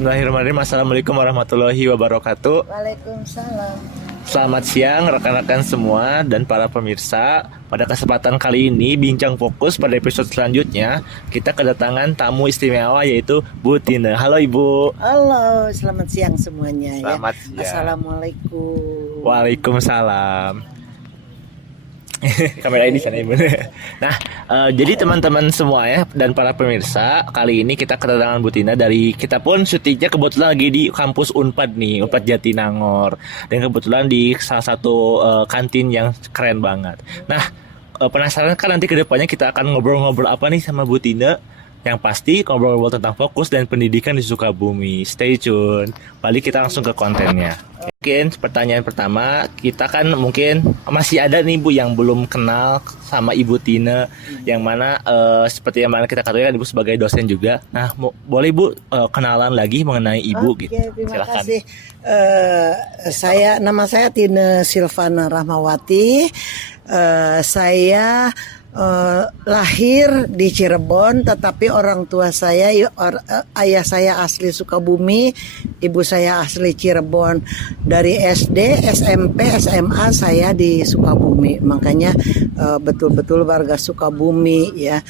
Bismillahirrahmanirrahim. Assalamualaikum warahmatullahi wabarakatuh. Waalaikumsalam. Selamat siang rekan-rekan semua dan para pemirsa. Pada kesempatan kali ini Bincang Fokus pada episode selanjutnya kita kedatangan tamu istimewa yaitu Bu Tina. Halo Ibu. Halo, selamat siang semuanya. Selamat ya. siang. Assalamualaikum. Waalaikumsalam. Kamera ini sana Ibu. Nah, jadi teman-teman semua ya dan para pemirsa, kali ini kita kedatangan Bu Tina dari kita pun syutingnya kebetulan lagi di kampus Unpad nih, Unpad Jatinangor. Dan kebetulan di salah satu kantin yang keren banget. Nah, penasaran kan nanti kedepannya kita akan ngobrol-ngobrol apa nih sama Bu Tina? Yang pasti ngobrol-ngobrol tentang fokus dan pendidikan di Sukabumi. Stay tune. Balik kita langsung ke kontennya. Mungkin pertanyaan pertama, kita kan mungkin masih ada nih Bu yang belum kenal sama Ibu Tina, yang mana seperti yang mana kita katakan Ibu sebagai dosen juga. Nah, boleh Bu kenalan lagi mengenai Ibu gitu. Terima Silakan. kasih. Nama saya Tina Silvana Rahmawati. Saya lahir di Cirebon, tetapi orang tua saya, ayah saya asli Sukabumi, ibu saya asli Cirebon. Dari SD, SMP, SMA saya di Sukabumi, makanya betul-betul warga Sukabumi ya.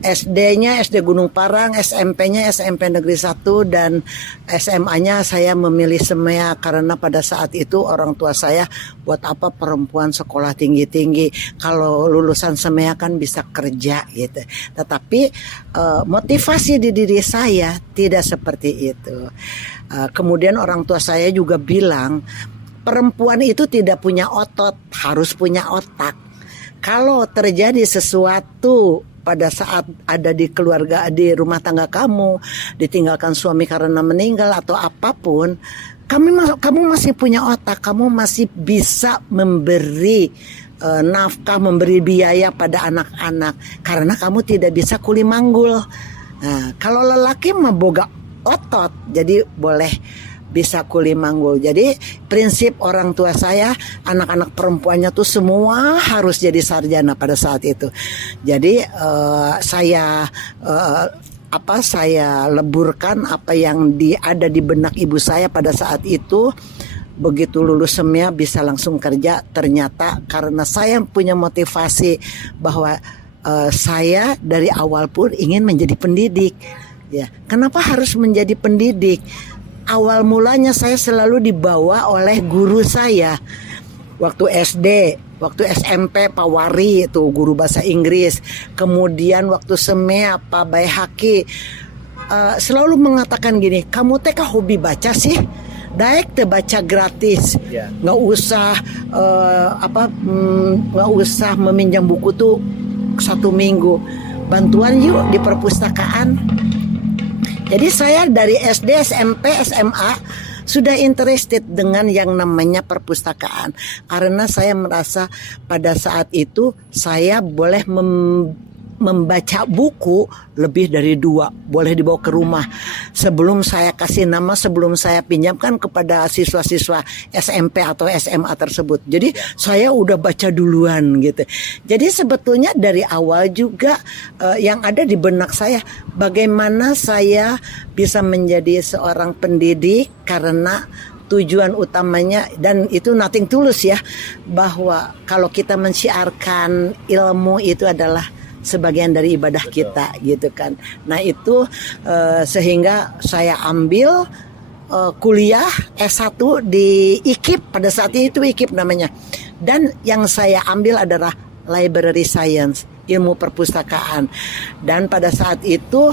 SD-nya SD Gunung Parang, SMP-nya SMP Negeri 1, dan SMA-nya saya memilih Semea karena pada saat itu orang tua saya, buat apa perempuan sekolah tinggi-tinggi, kalau lulusan Semea kan bisa kerja gitu. Tetapi motivasi di diri saya tidak seperti itu. Kemudian orang tua saya juga bilang perempuan itu tidak punya otot, harus punya otak. Kalau terjadi sesuatu pada saat ada di keluarga, di rumah tangga kamu, ditinggalkan suami karena meninggal atau apapun, kamu masih punya otak, kamu masih bisa memberi nafkah, memberi biaya pada anak-anak, karena kamu tidak bisa kuli manggul. Nah, kalau lelaki mah boga otot, jadi boleh bisa kuli manggul. Jadi prinsip orang tua saya, anak-anak perempuannya tuh semua harus jadi sarjana pada saat itu. Jadi saya leburkan apa yang ada di benak ibu saya pada saat itu. Begitu lulus Semea bisa langsung kerja. Ternyata karena saya punya motivasi bahwa saya dari awal pun ingin menjadi pendidik. Ya, kenapa harus menjadi pendidik? Awal mulanya saya selalu dibawa oleh guru saya. Waktu SD, waktu SMP Pak Wari itu guru bahasa Inggris. Kemudian waktu Semea Pak Baihaki selalu mengatakan gini, kamu teh hobi baca sih? Daek teh baca gratis, nggak usah nggak usah meminjam buku tuh 1 minggu. Bantuan yuk di perpustakaan. Jadi saya dari SD, SMP, SMA sudah interested dengan yang namanya perpustakaan. Karena saya merasa pada saat itu saya boleh membaca buku lebih dari 2, boleh dibawa ke rumah. Sebelum saya kasih nama, sebelum saya pinjamkan kepada siswa-siswa SMP atau SMA tersebut. Jadi saya udah baca duluan gitu. Jadi sebetulnya dari awal juga yang ada di benak saya, bagaimana saya bisa menjadi seorang pendidik, karena tujuan utamanya, dan itu nothing tulus ya, bahwa kalau kita mensiarkan ilmu itu adalah sebagian dari ibadah kita gitu kan. Nah itu sehingga saya ambil kuliah S1 di IKIP, pada saat itu IKIP namanya. Dan yang saya ambil adalah Library Science, ilmu perpustakaan. Dan pada saat itu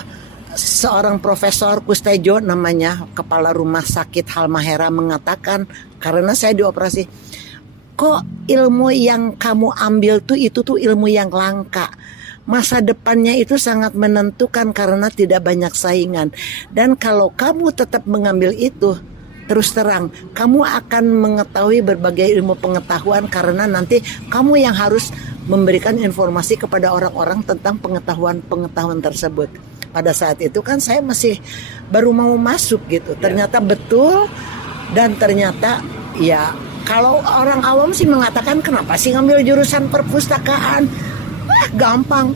seorang Profesor Kustejo namanya, kepala rumah sakit Halmahera, mengatakan, karena saya dioperasi, kok ilmu yang kamu ambil itu tuh ilmu yang langka. Masa depannya itu sangat menentukan karena tidak banyak saingan. Dan kalau kamu tetap mengambil itu, terus terang kamu akan mengetahui berbagai ilmu pengetahuan, karena nanti kamu yang harus memberikan informasi kepada orang-orang tentang pengetahuan tersebut. Pada saat itu kan saya masih baru mau masuk gitu. Ternyata betul, dan ternyata ya kalau orang awam sih mengatakan kenapa sih ngambil jurusan perpustakaan? Gampang.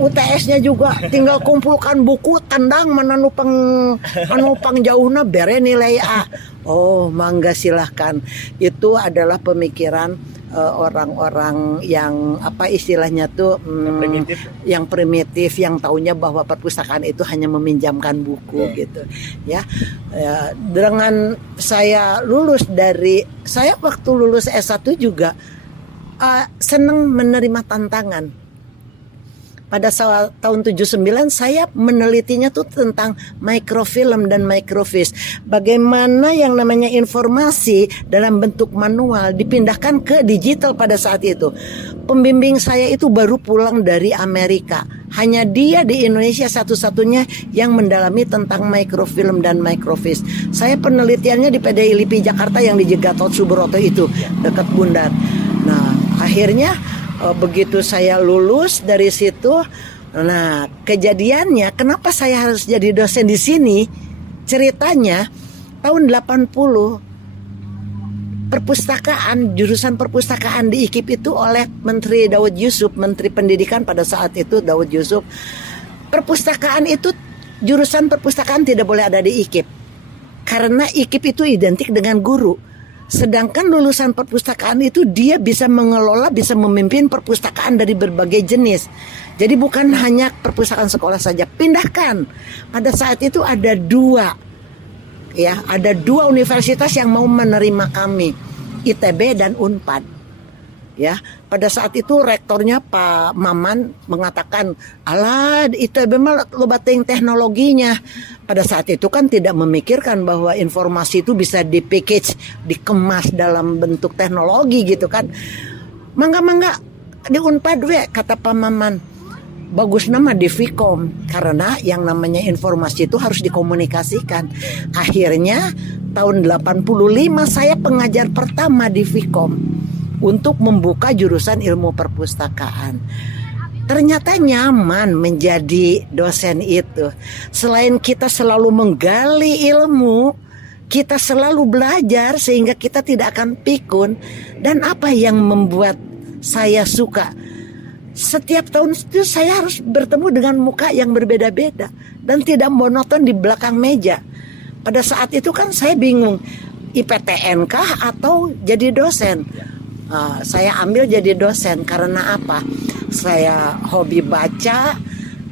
UTS-nya juga tinggal kumpulkan buku tendang mana anu pangjauhna bere nilai A. Oh, mangga silahkan. Itu adalah pemikiran orang-orang yang apa istilahnya tuh yang primitif, yang taunya bahwa perpustakaan itu hanya meminjamkan buku gitu ya. Dengan saya waktu lulus S1 juga senang menerima tantangan. Pada saat tahun 79 saya menelitinya tuh tentang microfilm dan microfiche. Bagaimana yang namanya informasi dalam bentuk manual dipindahkan ke digital pada saat itu. Pembimbing saya itu baru pulang dari Amerika. Hanya dia di Indonesia satu-satunya yang mendalami tentang microfilm dan microfiche. Saya penelitiannya di PDI LIPI Jakarta yang di Gatot Subroto itu, dekat Bundar. Nah, akhirnya begitu saya lulus dari situ, nah kejadiannya kenapa saya harus jadi dosen di sini? Ceritanya tahun 80 jurusan perpustakaan di IKIP itu oleh Menteri Daud Yusuf, Menteri Pendidikan pada saat itu Daud Yusuf. Perpustakaan itu, jurusan perpustakaan tidak boleh ada di IKIP karena IKIP itu identik dengan guru. Sedangkan lulusan perpustakaan itu dia bisa mengelola, bisa memimpin perpustakaan dari berbagai jenis. Jadi bukan hanya perpustakaan sekolah saja. Pindahkan. Pada saat itu ada dua universitas yang mau menerima kami, ITB dan Unpad. Ya, pada saat itu rektornya Pak Maman mengatakan, "Alah, ITB mah loba teuing teknologinya." Pada saat itu kan tidak memikirkan bahwa informasi itu bisa di-package, dikemas dalam bentuk teknologi gitu kan. Mangga-mangga di Unpad we, kata Pak Maman. Bagus nama di Vkom karena yang namanya informasi itu harus dikomunikasikan. Akhirnya tahun 85 saya pengajar pertama di Vkom untuk membuka jurusan ilmu perpustakaan. Ternyata nyaman menjadi dosen itu. Selain kita selalu menggali ilmu, kita selalu belajar sehingga kita tidak akan pikun. Dan apa yang membuat saya suka? Setiap tahun itu saya harus bertemu dengan muka yang berbeda-beda dan tidak monoton di belakang meja. Pada saat itu kan saya bingung, IPTN kah atau jadi dosen? Saya ambil jadi dosen karena apa? Saya hobi baca,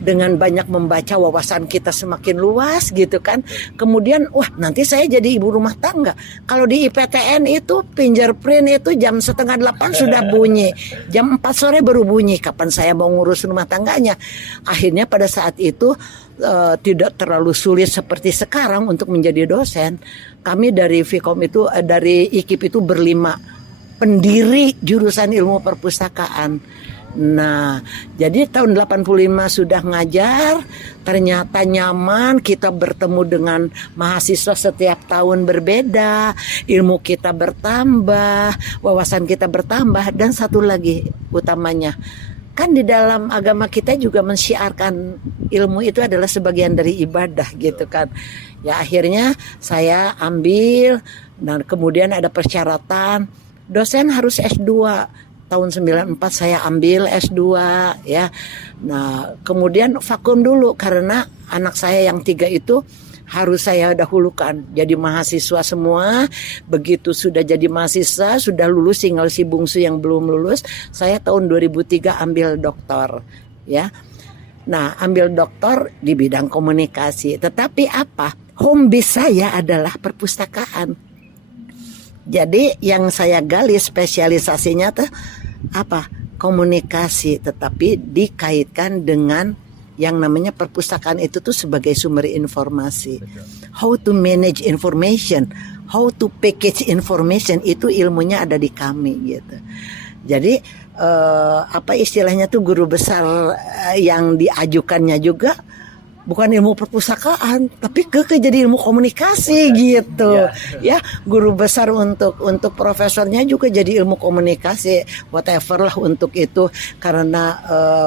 dengan banyak membaca wawasan kita semakin luas gitu kan. Kemudian nanti saya jadi ibu rumah tangga. Kalau di IPTN itu fingerprint itu jam 7:30 sudah bunyi, jam 4 sore baru bunyi. Kapan saya mau ngurus rumah tangganya? Akhirnya pada saat itu tidak terlalu sulit seperti sekarang untuk menjadi dosen. Kami dari Vkom itu dari IKIP itu berlima pendiri jurusan ilmu perpustakaan. Nah, jadi tahun 85 sudah ngajar, ternyata nyaman, kita bertemu dengan mahasiswa setiap tahun berbeda, ilmu kita bertambah, wawasan kita bertambah, dan satu lagi utamanya, kan di dalam agama kita juga mensyiarkan ilmu itu adalah sebagian dari ibadah gitu kan. Ya akhirnya saya ambil, dan kemudian ada persyaratan, dosen harus S2. Tahun 94 saya ambil S2 ya. Nah, kemudian vakum dulu karena anak saya yang 3 itu harus saya dahulukan jadi mahasiswa semua. Begitu sudah jadi mahasiswa, sudah lulus, tinggal si bungsu yang belum lulus, saya tahun 2003 ambil doktor ya. Nah, ambil doktor di bidang komunikasi. Tetapi apa? Home base saya adalah perpustakaan. Jadi yang saya gali spesialisasinya tuh apa? Komunikasi, tetapi dikaitkan dengan yang namanya perpustakaan itu tuh sebagai sumber informasi. How to manage information, how to package information, itu ilmunya ada di kami gitu. Jadi apa istilahnya tuh guru besar yang diajukannya juga bukan ilmu perpustakaan, tapi jadi ilmu komunikasi gitu. Ya, guru besar untuk profesornya juga jadi ilmu komunikasi, whatever lah untuk itu. Karena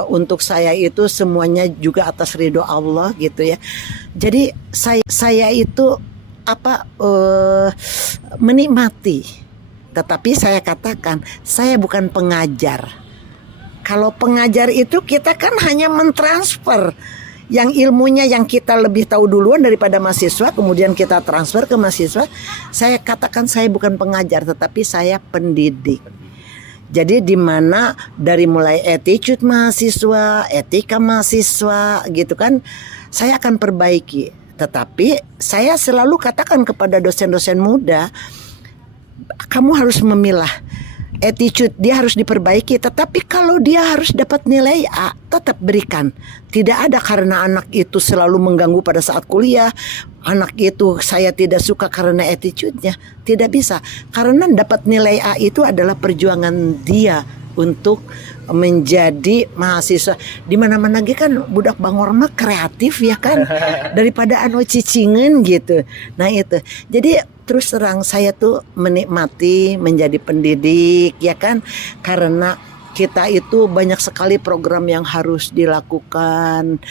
untuk saya itu semuanya juga atas ridho Allah gitu ya. Jadi saya itu menikmati. Tetapi saya katakan saya bukan pengajar. Kalau pengajar itu kita kan hanya mentransfer yang ilmunya yang kita lebih tahu duluan daripada mahasiswa, kemudian kita transfer ke mahasiswa. Saya katakan saya bukan pengajar, tetapi saya pendidik. Jadi di mana dari mulai attitude mahasiswa, etika mahasiswa gitu kan, saya akan perbaiki. Tetapi saya selalu katakan kepada dosen-dosen muda, kamu harus memilah. Attitude dia harus diperbaiki, tetapi kalau dia harus dapat nilai A, tetap berikan. Tidak ada karena anak itu selalu mengganggu pada saat kuliah, anak itu saya tidak suka karena attitude-nya. Tidak bisa, karena dapat nilai A itu adalah perjuangan dia untuk menjadi mahasiswa. Di mana-mana kan budak Bangor mah kreatif ya kan, daripada anu cicingen gitu. Nah itu. Jadi terus terang saya tuh menikmati menjadi pendidik ya kan, karena kita itu banyak sekali program yang harus dilakukan.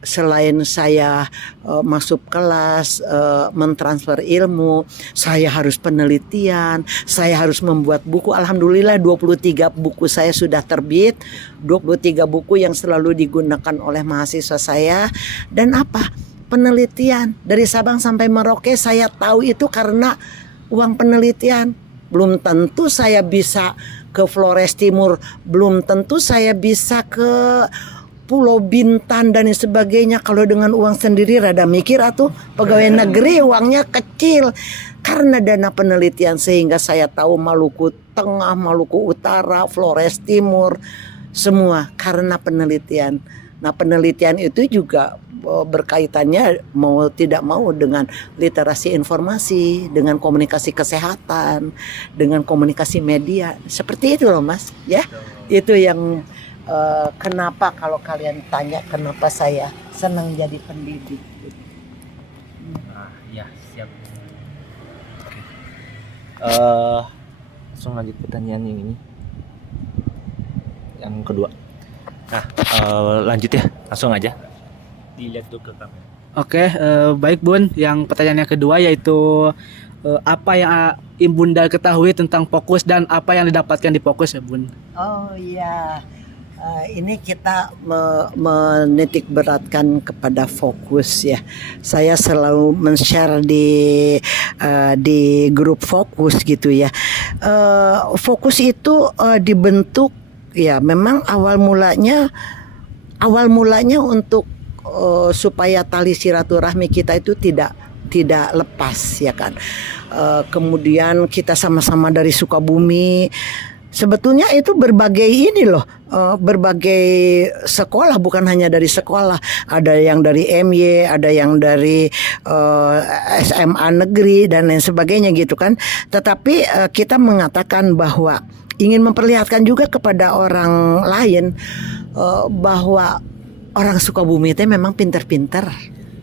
Selain saya masuk kelas, mentransfer ilmu, saya harus penelitian, saya harus membuat buku. Alhamdulillah 23 buku saya sudah terbit, 23 buku yang selalu digunakan oleh mahasiswa saya. Dan apa? Penelitian dari Sabang sampai Merauke saya tahu itu karena uang penelitian. Belum tentu saya bisa ke Flores Timur, belum tentu saya bisa ke Pulau Bintan dan sebagainya. Kalau dengan uang sendiri rada mikir atuh, pegawai negeri uangnya kecil. Karena dana penelitian sehingga saya tahu Maluku Tengah, Maluku Utara, Flores Timur, semua karena penelitian. Nah penelitian itu juga berkaitannya mau tidak mau dengan literasi informasi, dengan komunikasi kesehatan, dengan komunikasi media. Seperti itu loh Mas, ya. Itu yang kenapa kalau kalian tanya kenapa saya senang jadi pendidik. Ya siap. Oke. Langsung lanjut pertanyaan yang ini, yang kedua. Nah lanjut ya, langsung aja dilihat tuh ke kamera. Oke, baik Bun. Yang pertanyaan yang kedua yaitu apa yang Bunda ketahui tentang fokus dan apa yang didapatkan di fokus ya Bun? Oh iya, ini kita menitik beratkan kepada fokus ya. Saya selalu men-share di grup fokus gitu ya. Fokus itu dibentuk ya memang awal mulanya untuk supaya tali silaturahmi kita itu tidak lepas ya kan. Kemudian kita sama-sama dari Sukabumi. Sebetulnya itu berbagai ini loh, berbagai sekolah, bukan hanya dari sekolah. Ada yang dari MY, ada yang dari SMA negeri dan lain sebagainya gitu kan. Tetapi kita mengatakan bahwa ingin memperlihatkan juga kepada orang lain bahwa orang Sukabumi itu memang pinter-pinter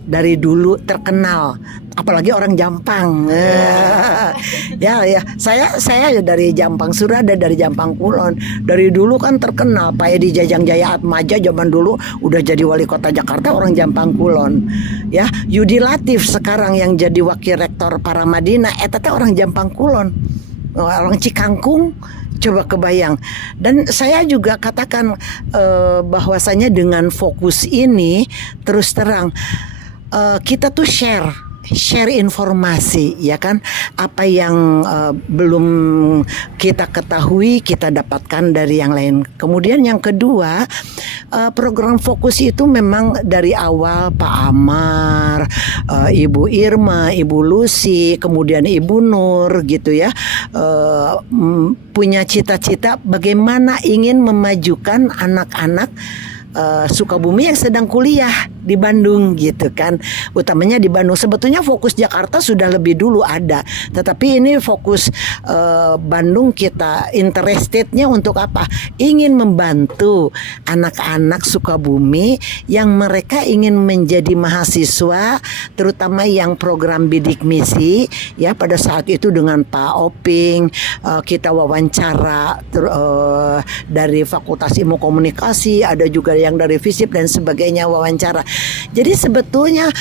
dari dulu, terkenal, apalagi orang Jampang. Ya saya dari Jampang Surada, dari Jampang Kulon. Dari dulu kan terkenal Pak Edi Jajang Jaya Atmaja zaman dulu udah jadi wali kota Jakarta orang Jampang Kulon. Ya, Yudi Latif sekarang yang jadi wakil rektor Paramadina eta teh orang Jampang Kulon. Orang Cikangkung. Coba kebayang. Dan saya juga katakan bahwasanya dengan fokus ini terus terang kita tuh share informasi ya kan, apa yang belum kita ketahui kita dapatkan dari yang lain. Kemudian yang kedua, program fokus itu memang dari awal Pak Amar, Ibu Irma, Ibu Lucy, kemudian Ibu Nur gitu ya, punya cita-cita bagaimana ingin memajukan anak-anak Sukabumi yang sedang kuliah di Bandung gitu kan, utamanya di Bandung. Sebetulnya fokus Jakarta sudah lebih dulu ada, tetapi ini fokus Bandung kita interestednya untuk apa? Ingin membantu anak-anak Sukabumi yang mereka ingin menjadi mahasiswa, terutama yang program bidik misi ya. Pada saat itu dengan Pak Oping kita wawancara dari Fakultas Ilmu Komunikasi, ada juga yang dari FISIP dan sebagainya wawancara. Jadi sebetulnya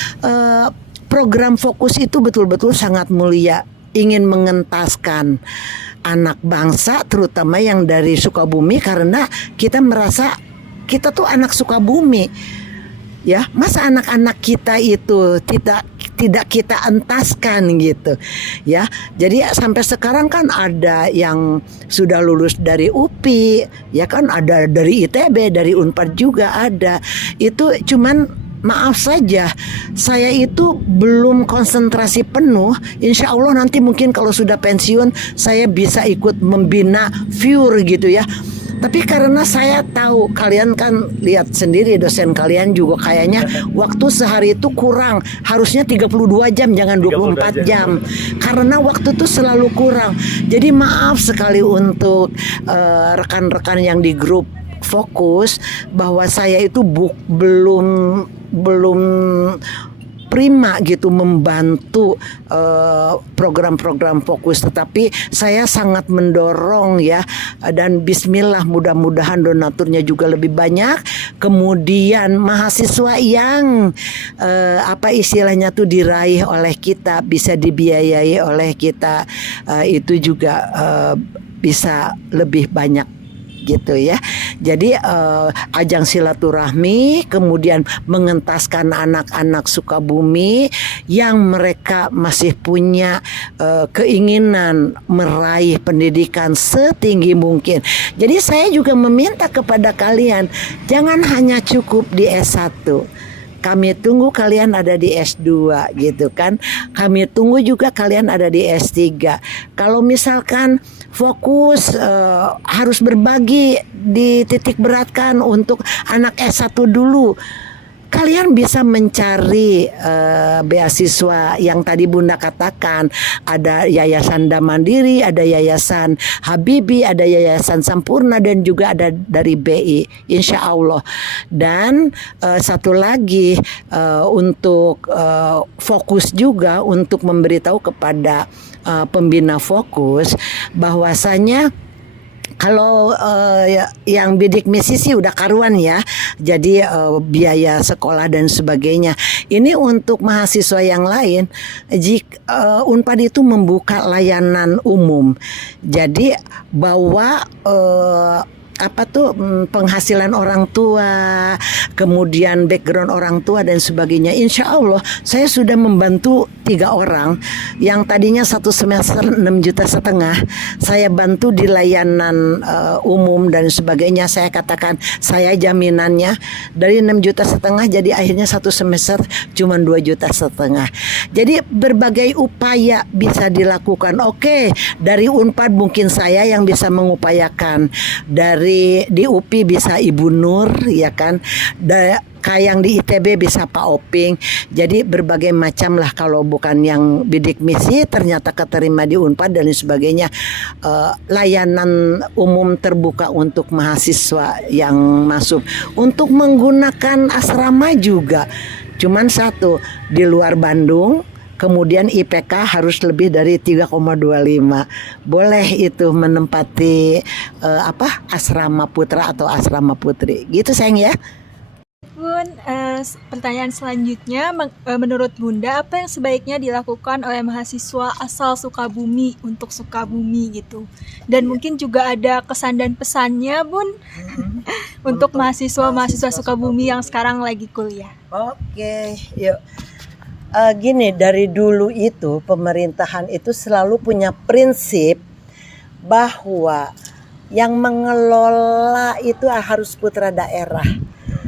program fokus itu betul-betul sangat mulia, ingin mengentaskan anak bangsa, terutama yang dari Sukabumi, karena kita merasa kita tuh anak Sukabumi. Ya, masa anak-anak kita itu tidak kita entaskan gitu ya. Jadi sampai sekarang kan ada yang sudah lulus dari UPI, ya kan, ada dari ITB, dari Unpad juga ada. Itu cuman maaf saja, saya itu belum konsentrasi penuh. Insya Allah nanti mungkin kalau sudah pensiun saya bisa ikut membina viewer gitu ya. Tapi karena saya tahu, kalian kan lihat sendiri, dosen kalian juga kayaknya waktu sehari itu kurang. Harusnya 32 jam, jangan 24 jam. Karena waktu itu selalu kurang. Jadi maaf sekali untuk rekan-rekan yang di grup Fokus, bahwa saya itu belum prima gitu membantu program-program Fokus, tetapi saya sangat mendorong ya, dan bismillah mudah-mudahan donaturnya juga lebih banyak, kemudian mahasiswa yang apa istilahnya tuh diraih oleh kita, bisa dibiayai oleh kita, itu juga bisa lebih banyak gitu ya. Jadi ajang silaturahmi, kemudian mengentaskan anak-anak Sukabumi yang mereka masih punya keinginan meraih pendidikan setinggi mungkin. Jadi saya juga meminta kepada kalian, jangan hanya cukup di S1. Kami tunggu kalian ada di S2 gitu kan. Kami tunggu juga kalian ada di S3. Kalau misalkan Fokus harus berbagi, dititik beratkan untuk anak S1 dulu, kalian bisa mencari beasiswa yang tadi Bunda katakan. Ada Yayasan Damandiri, ada Yayasan Habibi, ada Yayasan Sampurna, dan juga ada dari BI, insya Allah. Dan satu lagi untuk Fokus juga untuk memberitahu kepada pembina Fokus bahwasanya kalau yang bidik misi sih udah karuan ya. Jadi biaya sekolah dan sebagainya. Ini untuk mahasiswa yang lain. Jika Unpad itu membuka layanan umum. Jadi bahwa penghasilan orang tua, kemudian background orang tua dan sebagainya. Insya Allah saya sudah membantu 3 orang yang tadinya satu semester 6,5 juta, saya bantu di layanan umum dan sebagainya. Saya katakan saya jaminannya dari 6,5 juta jadi akhirnya satu semester cuma 2,5 juta. Jadi berbagai upaya bisa dilakukan. Oke, dari Unpad mungkin saya yang bisa mengupayakan, dari di UPI bisa Ibu Nur ya kan, yang di ITB bisa Pak Oping. Jadi berbagai macam lah, kalau bukan yang bidik misi ternyata keterima di Unpad dan sebagainya. Layanan umum terbuka untuk mahasiswa yang masuk. Untuk menggunakan asrama juga cuman satu, di luar Bandung. Kemudian IPK harus lebih dari 3,25. Boleh itu menempati asrama putra atau asrama putri. Gitu sayang ya. Bun, pertanyaan selanjutnya, menurut Bunda apa yang sebaiknya dilakukan oleh mahasiswa asal Sukabumi untuk Sukabumi gitu? Dan mungkin juga ada kesan dan pesannya Bun untuk mahasiswa Sukabumi yang sekarang lagi kuliah. Oke, yuk. Gini, dari dulu itu pemerintahan itu selalu punya prinsip bahwa yang mengelola itu harus putra daerah.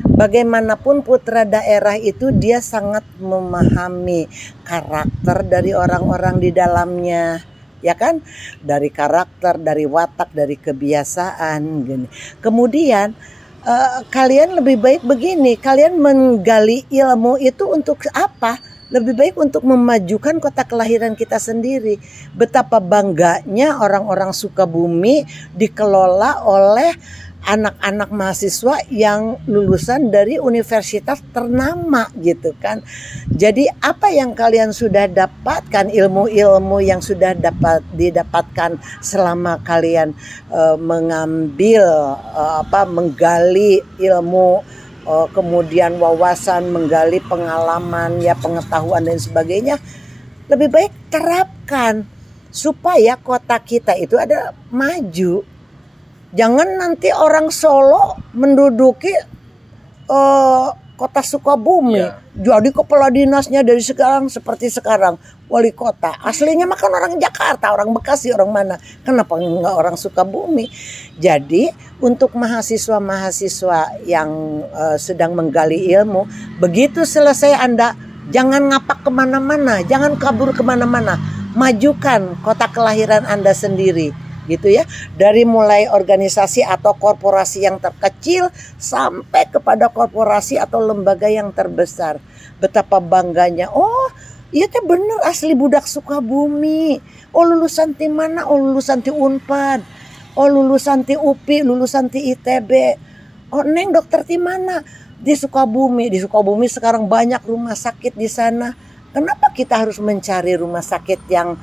Bagaimanapun putra daerah itu dia sangat memahami karakter dari orang-orang di dalamnya, ya kan? Dari karakter, dari watak, dari kebiasaan gini. Kemudian kalian lebih baik begini, kalian menggali ilmu itu untuk apa? Lebih baik untuk memajukan kota kelahiran kita sendiri. Betapa bangganya orang-orang Sukabumi dikelola oleh anak-anak mahasiswa yang lulusan dari universitas ternama gitu kan. Jadi apa yang kalian sudah dapatkan, ilmu-ilmu yang sudah didapatkan selama kalian mengambil menggali ilmu, kemudian wawasan, menggali pengalaman, ya pengetahuan dan sebagainya, lebih baik terapkan. supaya kota kita itu ada maju. Jangan nanti orang Solo menduduki kota Sukabumi. Iya. Jadi kepala dinasnya dari sekarang seperti sekarang wali kota. Aslinya makan orang Jakarta, orang Bekasi, orang mana? Kenapa enggak orang Sukabumi? Jadi untuk mahasiswa-mahasiswa yang sedang menggali ilmu, begitu selesai Anda jangan ngapak kemana-mana, jangan kabur kemana-mana. Majukan kota kelahiran Anda sendiri, gitu ya. Dari mulai organisasi atau korporasi yang terkecil sampai kepada korporasi atau lembaga yang terbesar. Betapa bangganya, oh iya teh bener asli budak Sukabumi. Oh lulusan ti mana? Oh lulusan ti Unpad. Oh lulusan ti UPI, lulusan ti ITB. Oh neng dokter ti mana? Di Sukabumi. Di Sukabumi sekarang banyak rumah sakit di sana. Kenapa kita harus mencari rumah sakit yang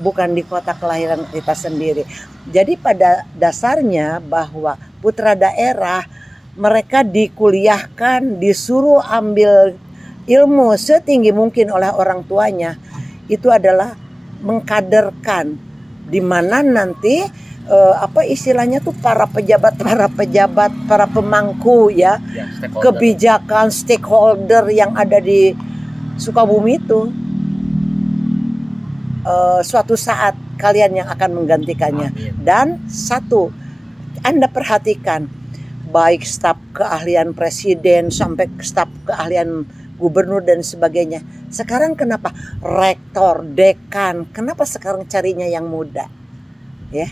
bukan di kota kelahiran kita sendiri? Jadi pada dasarnya bahwa putra daerah mereka dikuliahkan, disuruh ambil ilmu setinggi mungkin oleh orang tuanya, itu adalah mengkaderkan, di mana nanti apa istilahnya tuh para pejabat, para pemangku ya, kebijakan stakeholder yang ada di Sukabumi itu suatu saat kalian yang akan menggantikannya. Dan satu, Anda perhatikan baik staf keahlian presiden sampai staf keahlian gubernur dan sebagainya. Sekarang kenapa rektor, dekan, kenapa sekarang carinya yang muda? Ya.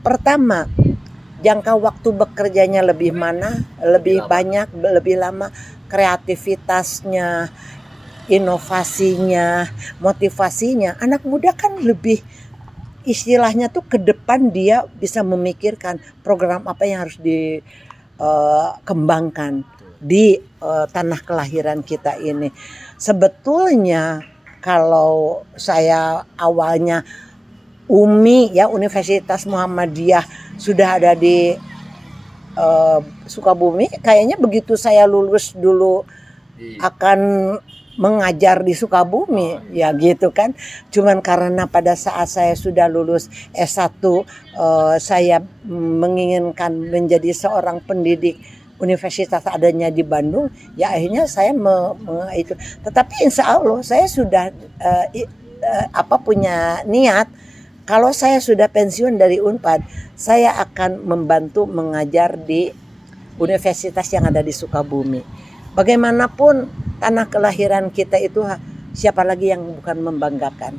Pertama, jangka waktu bekerjanya lebih banyak, lebih lama, kreativitasnya, inovasinya, motivasinya. Anak muda kan lebih istilahnya tuh ke depan dia bisa memikirkan program apa yang harus dikembangkan di tanah kelahiran kita ini. Sebetulnya kalau saya awalnya UMI ya, Universitas Muhammadiyah sudah ada di Sukabumi, kayaknya begitu saya lulus dulu akan mengajar di Sukabumi ya gitu kan. Cuman karena pada saat saya sudah lulus S1 saya menginginkan menjadi seorang pendidik universitas adanya di Bandung, ya akhirnya saya itu. Tetapi insya Allah saya sudah punya niat, kalau saya sudah pensiun dari Unpad, saya akan membantu mengajar di universitas yang ada di Sukabumi. Bagaimanapun tanah kelahiran kita itu, siapa lagi yang bukan membanggakan?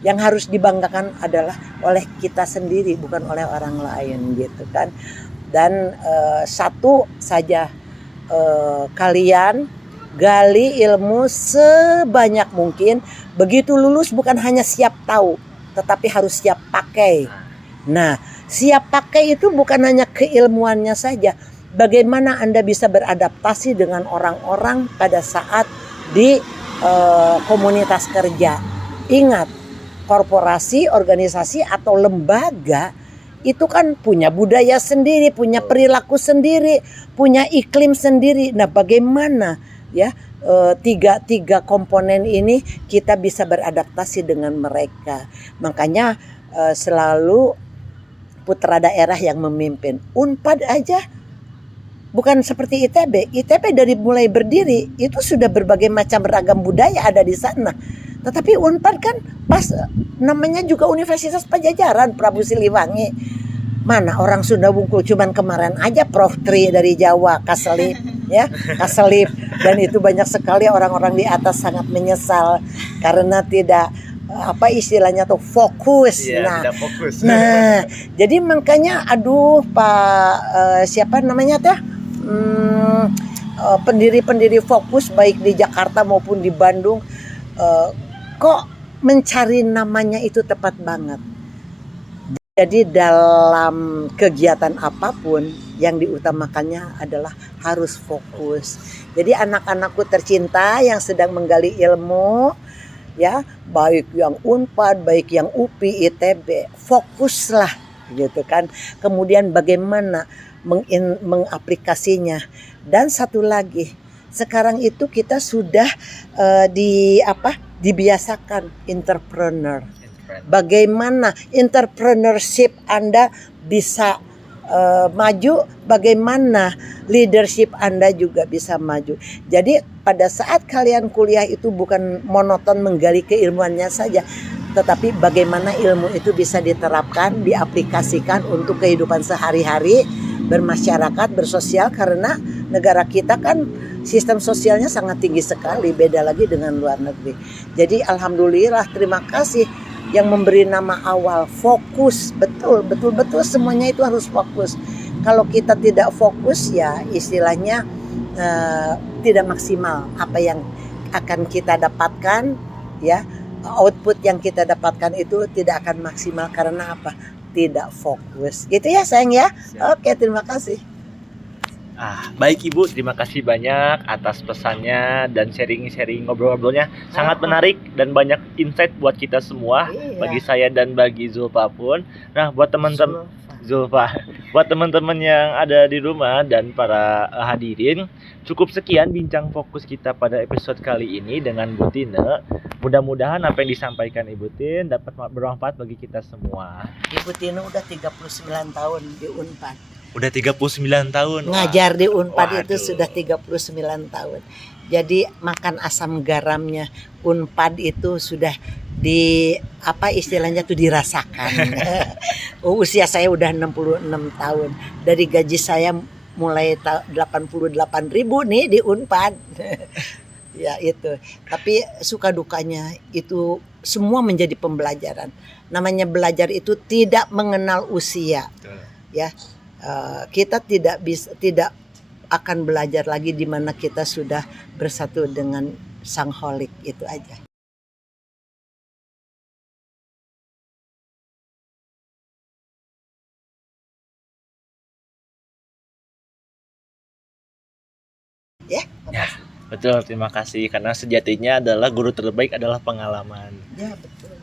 Yang harus dibanggakan adalah oleh kita sendiri, bukan oleh orang lain gitu kan. Dan satu saja, kalian gali ilmu sebanyak mungkin. Begitu lulus bukan hanya siap tahu, tetapi harus siap pakai. Nah, siap pakai itu bukan hanya keilmuannya saja. Bagaimana Anda bisa beradaptasi dengan orang-orang pada saat di komunitas kerja. Ingat, korporasi, organisasi atau lembaga itu kan punya budaya sendiri, punya perilaku sendiri, punya iklim sendiri. Nah, bagaimana ya tiga komponen ini kita bisa beradaptasi dengan mereka. Makanya selalu putra daerah yang memimpin. Unpad aja bukan seperti ITB. ITB dari mulai berdiri itu sudah berbagai macam ragam budaya ada di sana. Tetapi Unpad kan pas namanya juga Universitas Pajajaran Prabu Siliwangi. Mana orang Sunda Bungkul, cuman kemarin aja Prof Tri dari Jawa Kaselip ya, Kaselip, dan itu banyak sekali orang-orang di atas sangat menyesal karena tidak apa istilahnya tuh fokus. Tidak fokus. Nah, jadi makanya aduh Pak siapa namanya teh? Pendiri-pendiri fokus baik di Jakarta maupun di Bandung, kok mencari namanya itu tepat banget. Jadi dalam kegiatan apapun yang diutamakannya adalah harus fokus. Jadi anak-anakku tercinta yang sedang menggali ilmu ya, baik yang Unpad, baik yang UPI, ITB, fokuslah gitu kan. Kemudian bagaimana mengaplikasinya. Dan satu lagi, sekarang itu kita sudah dibiasakan entrepreneur. bagaimana entrepreneurship Anda bisa maju, bagaimana leadership Anda juga bisa maju. Jadi pada saat kalian kuliah itu bukan monoton menggali keilmuannya saja, tetapi bagaimana ilmu itu bisa diterapkan, diaplikasikan untuk kehidupan sehari-hari, bermasyarakat, bersosial, karena negara kita kan sistem sosialnya sangat tinggi sekali, beda lagi dengan luar negeri. Jadi alhamdulillah, terima kasih yang memberi nama awal fokus. Betul semuanya itu harus fokus. Kalau kita tidak fokus ya istilahnya tidak maksimal apa yang akan kita dapatkan, ya. Output yang kita dapatkan itu tidak akan maksimal karena apa? Tidak fokus. Gitu ya sayang ya. Oke, terima kasih. Baik Ibu, terima kasih banyak atas pesannya dan sharing-sharing ngobrol-ngobrolnya. Sangat menarik dan banyak insight buat kita semua, Iya. bagi saya dan bagi Zulfa pun. Nah, buat teman-teman Zulfa, buat teman-teman yang ada di rumah dan para hadirin, cukup sekian bincang fokus kita pada episode kali ini dengan Bu Tine. Mudah-mudahan apa yang disampaikan Ibu Tine dapat bermanfaat bagi kita semua. Ibu Tino udah 39 tahun di Unpad. Udah 39 tahun. Ngajar di Unpad itu Waduh. sudah 39 tahun. Jadi makan asam garamnya Unpad itu sudah di apa istilahnya tuh dirasakan. Usia saya udah 66 tahun. Dari gaji saya mulai 88.000 nih di Unpad. Ya itu. Tapi suka dukanya itu semua menjadi pembelajaran. Namanya belajar itu tidak mengenal usia. Ya. Kita tidak akan belajar lagi di mana kita sudah bersatu dengan sang holik, itu aja. Ya, Betul, terima kasih karena sejatinya adalah guru terbaik adalah pengalaman. ya betul.